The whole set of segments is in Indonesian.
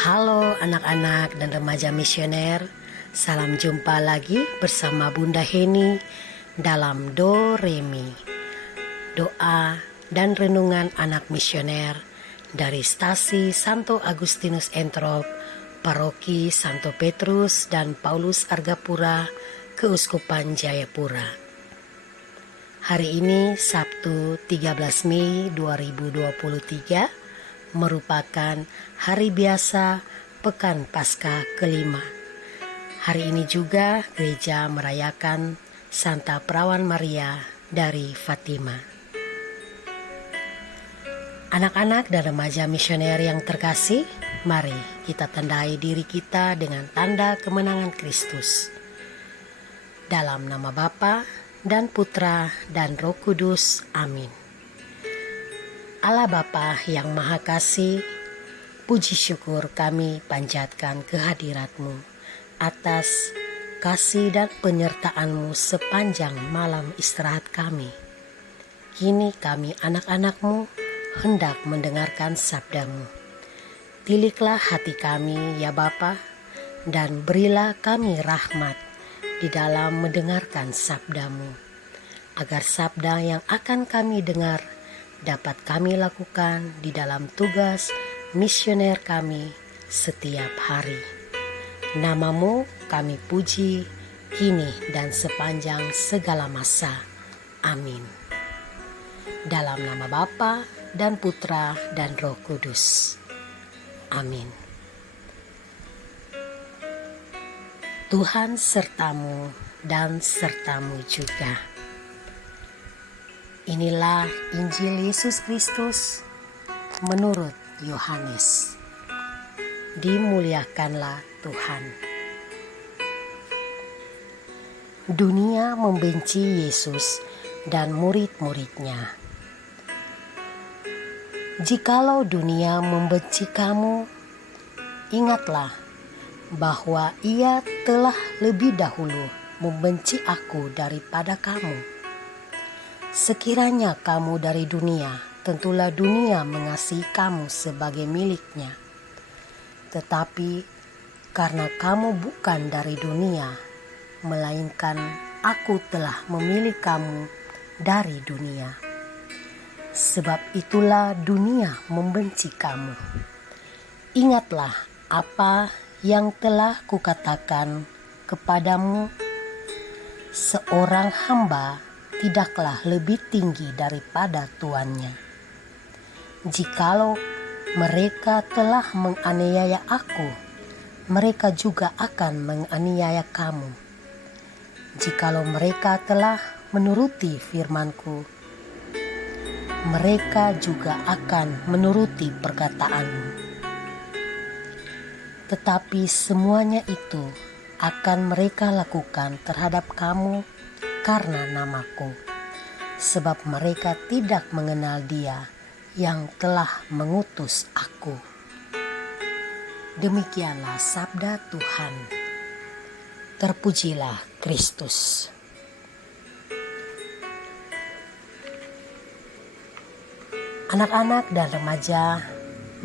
Halo anak-anak dan remaja misioner, salam jumpa lagi bersama Bunda Heni dalam Do Re Mi, doa dan renungan anak misioner dari stasi Santo Agustinus Entrop, Paroki Santo Petrus dan Paulus Argapura, Keuskupan Jayapura. Hari ini Sabtu 13 Mei 2023 merupakan hari biasa Pekan Paskah kelima. Hari ini juga gereja merayakan Santa Perawan Maria dari Fatima. Anak-anak dan remaja misioner yang terkasih, mari kita tandai diri kita dengan tanda kemenangan Kristus. Dalam nama Bapa dan Putra dan Roh Kudus, amin. Allah Bapa yang Maha Kasih, puji syukur kami panjatkan kehadirat-Mu atas kasih dan penyertaan-Mu sepanjang malam istirahat kami. Kini kami anak-anak-Mu hendak mendengarkan sabda-Mu. Tiliklah hati kami ya Bapa, dan berilah kami rahmat di dalam mendengarkan sabda-Mu, agar sabda yang akan kami dengar dapat kami lakukan di dalam tugas misioner kami setiap hari. Nama-Mu kami puji kini dan sepanjang segala masa. Amin. Dalam nama Bapa dan Putra dan Roh Kudus. Amin. Tuhan sertamu dan sertamu juga. Inilah Injil Yesus Kristus menurut Yohanes. Dimuliakanlah Tuhan. Dunia membenci Yesus dan murid-muridnya. Jikalau dunia membenci kamu, ingatlah bahwa ia telah lebih dahulu membenci aku daripada kamu. Sekiranya kamu dari dunia, tentulah dunia mengasihi kamu sebagai miliknya. Tetapi karena kamu bukan dari dunia, melainkan aku telah memilih kamu dari dunia. Sebab itulah dunia membenci kamu. Ingatlah apa yang telah kukatakan kepadamu, seorang hamba tidaklah lebih tinggi daripada tuannya. Jikalau mereka telah menganiaya aku, mereka juga akan menganiaya kamu. Jikalau mereka telah menuruti firman-Ku, mereka juga akan menuruti perkataanmu. Tetapi semuanya itu akan mereka lakukan terhadap kamu karena nama-Ku, sebab mereka tidak mengenal Dia yang telah mengutus aku. Demikianlah sabda Tuhan. Terpujilah Kristus. Anak-anak dan remaja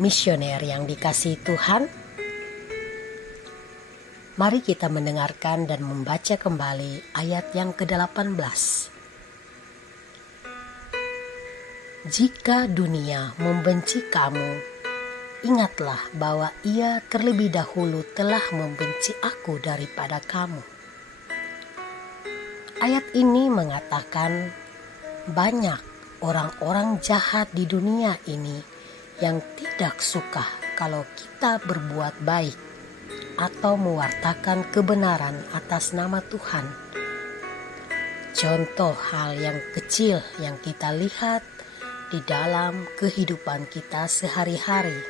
misioner yang dikasihi Tuhan, mari kita mendengarkan dan membaca kembali ayat yang ke-18. Jika dunia membenci kamu, ingatlah bahwa ia terlebih dahulu telah membenci aku daripada kamu. Ayat ini mengatakan banyak orang-orang jahat di dunia ini yang tidak suka kalau kita berbuat baik atau mewartakan kebenaran atas nama Tuhan. Contoh hal yang kecil yang kita lihat di dalam kehidupan kita sehari-hari.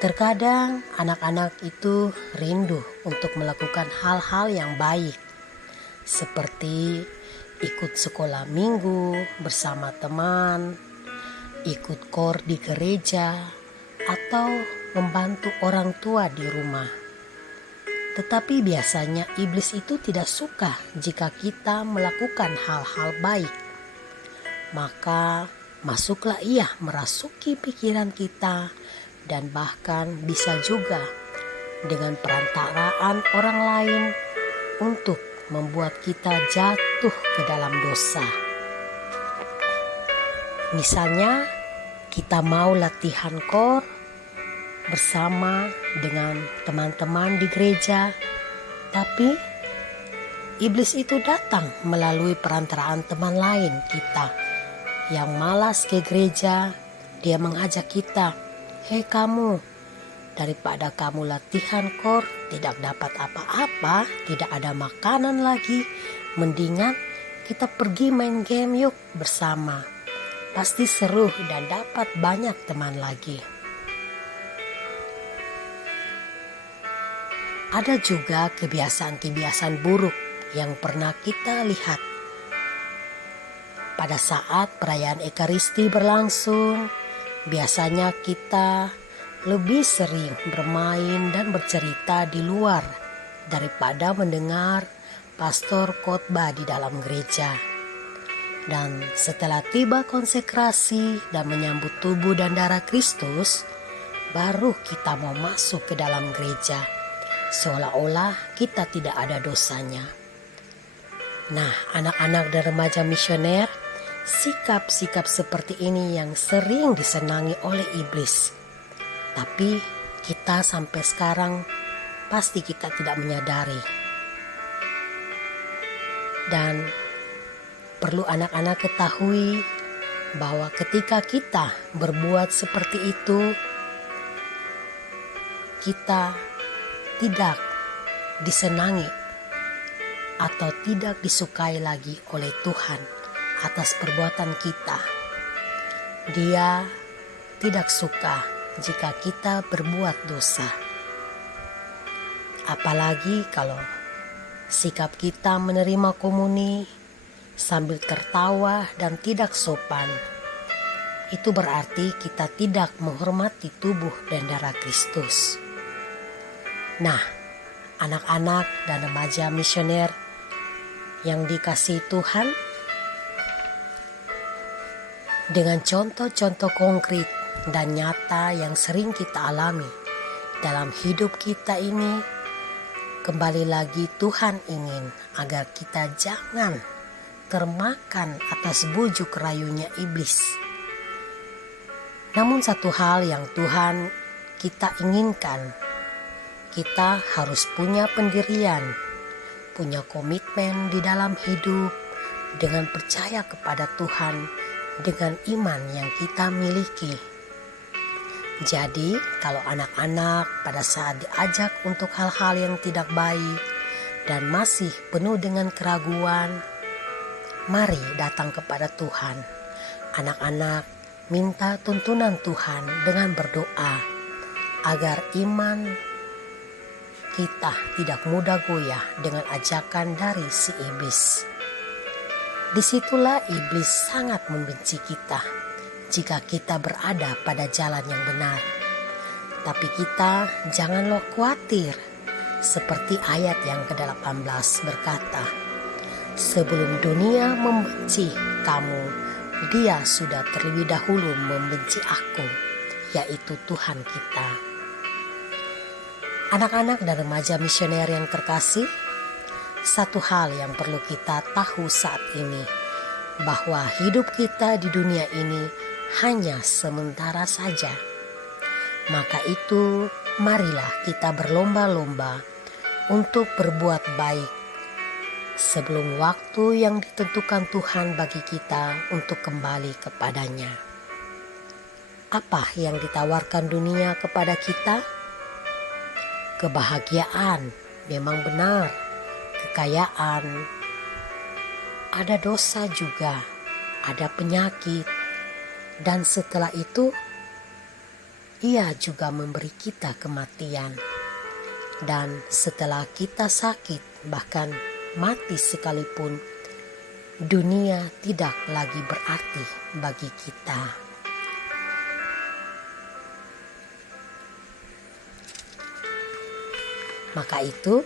Terkadang anak-anak itu rindu untuk melakukan hal-hal yang baik, seperti ikut sekolah minggu bersama teman, ikut KOR di gereja, atau membantu orang tua di rumah. Tetapi biasanya iblis itu tidak suka jika kita melakukan hal-hal baik. Maka masuklah ia merasuki pikiran kita dan bahkan bisa juga dengan perantaraan orang lain untuk membuat kita jatuh ke dalam dosa. Misalnya kita mau latihan kor bersama dengan teman-teman di gereja, tapi iblis itu datang melalui perantaraan teman lain kita yang malas ke gereja. Dia mengajak kita, "Hei kamu, daripada kamu latihan kor tidak dapat apa-apa, tidak ada makanan lagi, mendingan kita pergi main game yuk bersama. Pasti seru dan dapat banyak teman lagi." Ada juga kebiasaan-kebiasaan buruk yang pernah kita lihat. Pada saat perayaan Ekaristi berlangsung, biasanya kita lebih sering bermain dan bercerita di luar daripada mendengar pastor khotbah di dalam gereja. Dan setelah tiba konsekrasi dan menyambut tubuh dan darah Kristus, baru kita mau masuk ke dalam gereja, seolah-olah kita tidak ada dosanya. Nah, anak-anak dan remaja misioner, sikap-sikap seperti ini yang sering disenangi oleh iblis. Tapi kita sampai sekarang pasti kita tidak menyadari. Dan perlu anak-anak ketahui bahwa ketika kita berbuat seperti itu, kita tidak disenangi atau tidak disukai lagi oleh Tuhan atas perbuatan kita. Dia tidak suka jika kita berbuat dosa. Apalagi kalau sikap kita menerima komuni sambil tertawa dan tidak sopan. Itu berarti kita tidak menghormati tubuh dan darah Kristus. Nah, anak-anak dan remaja misioner yang dikasihi Tuhan, dengan contoh-contoh konkret dan nyata yang sering kita alami dalam hidup kita ini, kembali lagi Tuhan ingin agar kita jangan termakan atas bujuk rayunya iblis. Namun satu hal yang Tuhan kita inginkan, kita harus punya pendirian, punya komitmen di dalam hidup dengan percaya kepada Tuhan dengan iman yang kita miliki. Jadi kalau anak-anak pada saat diajak untuk hal-hal yang tidak baik dan masih penuh dengan keraguan, mari datang kepada Tuhan. Anak-anak minta tuntunan Tuhan dengan berdoa agar iman kita tidak mudah goyah dengan ajakan dari si iblis. Disitulah iblis sangat membenci kita jika kita berada pada jalan yang benar. Tapi kita janganlah khawatir, seperti ayat yang ke-18 berkata, "Sebelum dunia membenci kamu, dia sudah terlebih dahulu membenci aku," yaitu Tuhan kita. Anak-anak dan remaja misioner yang terkasih, satu hal yang perlu kita tahu saat ini, bahwa hidup kita di dunia ini hanya sementara saja. Maka itu, marilah kita berlomba-lomba untuk berbuat baik sebelum waktu yang ditentukan Tuhan bagi kita untuk kembali kepadanya. Apa yang ditawarkan dunia kepada kita? Kebahagiaan memang benar, kekayaan, ada dosa juga, ada penyakit, dan setelah itu Ia juga memberi kita kematian. Dan setelah kita sakit, bahkan mati sekalipun, dunia tidak lagi berarti bagi kita. Maka itu,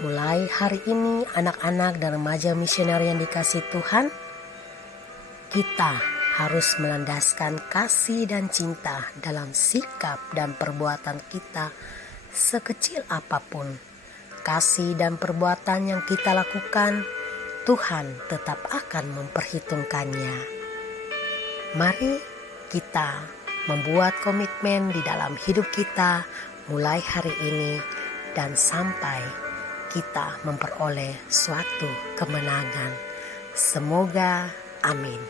mulai hari ini anak-anak dan remaja misioner yang dikasihi Tuhan, kita harus melandaskan kasih dan cinta dalam sikap dan perbuatan kita sekecil apapun. Kasih dan perbuatan yang kita lakukan, Tuhan tetap akan memperhitungkannya. Mari kita membuat komitmen di dalam hidup kita mulai hari ini dan sampai kita memperoleh suatu kemenangan. Semoga amin.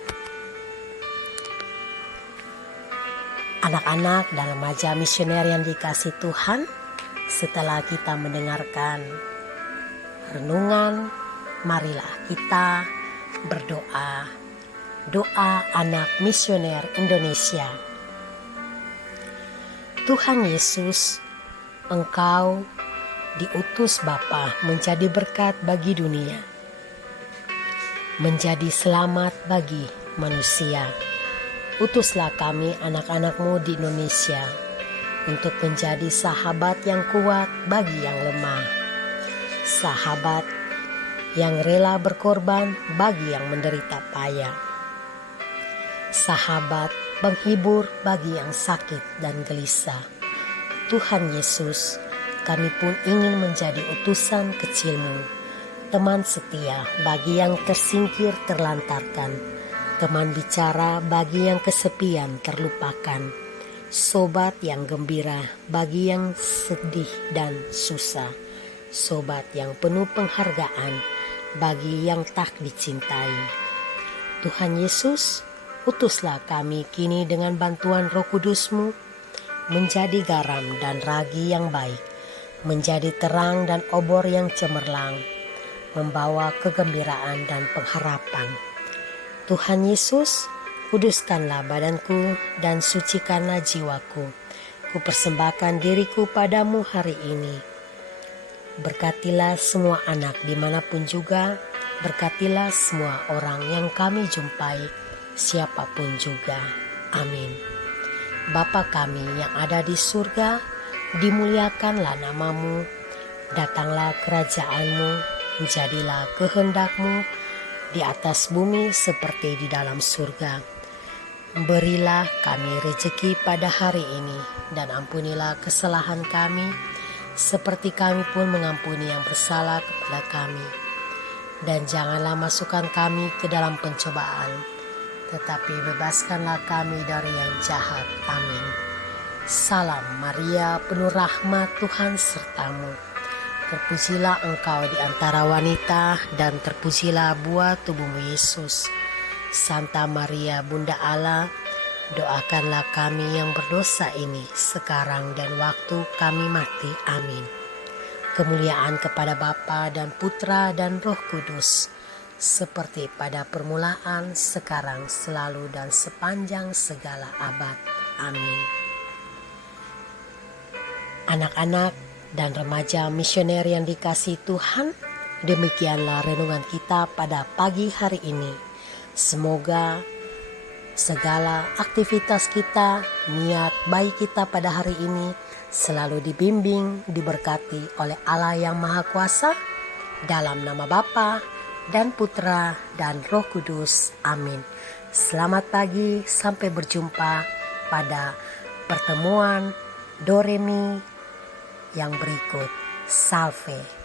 Anak-anak dan remaja misioner yang dikasihi Tuhan, setelah kita mendengarkan renungan, marilah kita berdoa. Doa anak misioner Indonesia. Tuhan Yesus, Engkau diutus Bapa menjadi berkat bagi dunia, menjadi selamat bagi manusia. Utuslah kami anak-anak-Mu di Indonesia untuk menjadi sahabat yang kuat bagi yang lemah, sahabat yang rela berkorban bagi yang menderita payah, sahabat penghibur bagi yang sakit dan gelisah. Tuhan Yesus, kami pun ingin menjadi utusan kecil-Mu, teman setia bagi yang tersingkir terlantarkan, teman bicara bagi yang kesepian terlupakan, sobat yang gembira bagi yang sedih dan susah, sobat yang penuh penghargaan bagi yang tak dicintai. Tuhan Yesus, utuslah kami kini dengan bantuan Roh Kudus-Mu menjadi garam dan ragi yang baik, menjadi terang dan obor yang cemerlang, membawa kegembiraan dan pengharapan. Tuhan Yesus, kuduskanlah badanku dan sucikanlah jiwaku. Kupersembahkan diriku padamu hari ini. Berkatilah semua anak dimanapun juga, berkatilah semua orang yang kami jumpai, siapapun juga. Amin. Bapa kami yang ada di surga, dimuliakanlah nama-Mu, datanglah kerajaan-Mu, jadilah kehendak-Mu di atas bumi seperti di dalam surga. Berilah kami rezeki pada hari ini, dan ampunilah kesalahan kami, seperti kami pun mengampuni yang bersalah kepada kami. Dan janganlah masukkan kami ke dalam pencobaan, tetapi bebaskanlah kami dari yang jahat. Amin. Salam Maria, penuh rahmat, Tuhan sertamu. Terpujilah engkau di antara wanita, dan terpujilah buah tubuhmu Yesus. Santa Maria, Bunda Allah, doakanlah kami yang berdosa ini sekarang dan waktu kami mati. Amin. Kemuliaan kepada Bapa dan Putra dan Roh Kudus, seperti pada permulaan, sekarang, selalu, dan sepanjang segala abad. Amin. Anak-anak dan remaja misioner yang dikasihi Tuhan, demikianlah renungan kita pada pagi hari ini. Semoga segala aktivitas kita, niat baik kita pada hari ini selalu dibimbing, diberkati oleh Allah yang Maha Kuasa, dalam nama Bapa dan Putra dan Roh Kudus. Amin. Selamat pagi, sampai berjumpa pada pertemuan Do Re Mi yang berikut. Salve.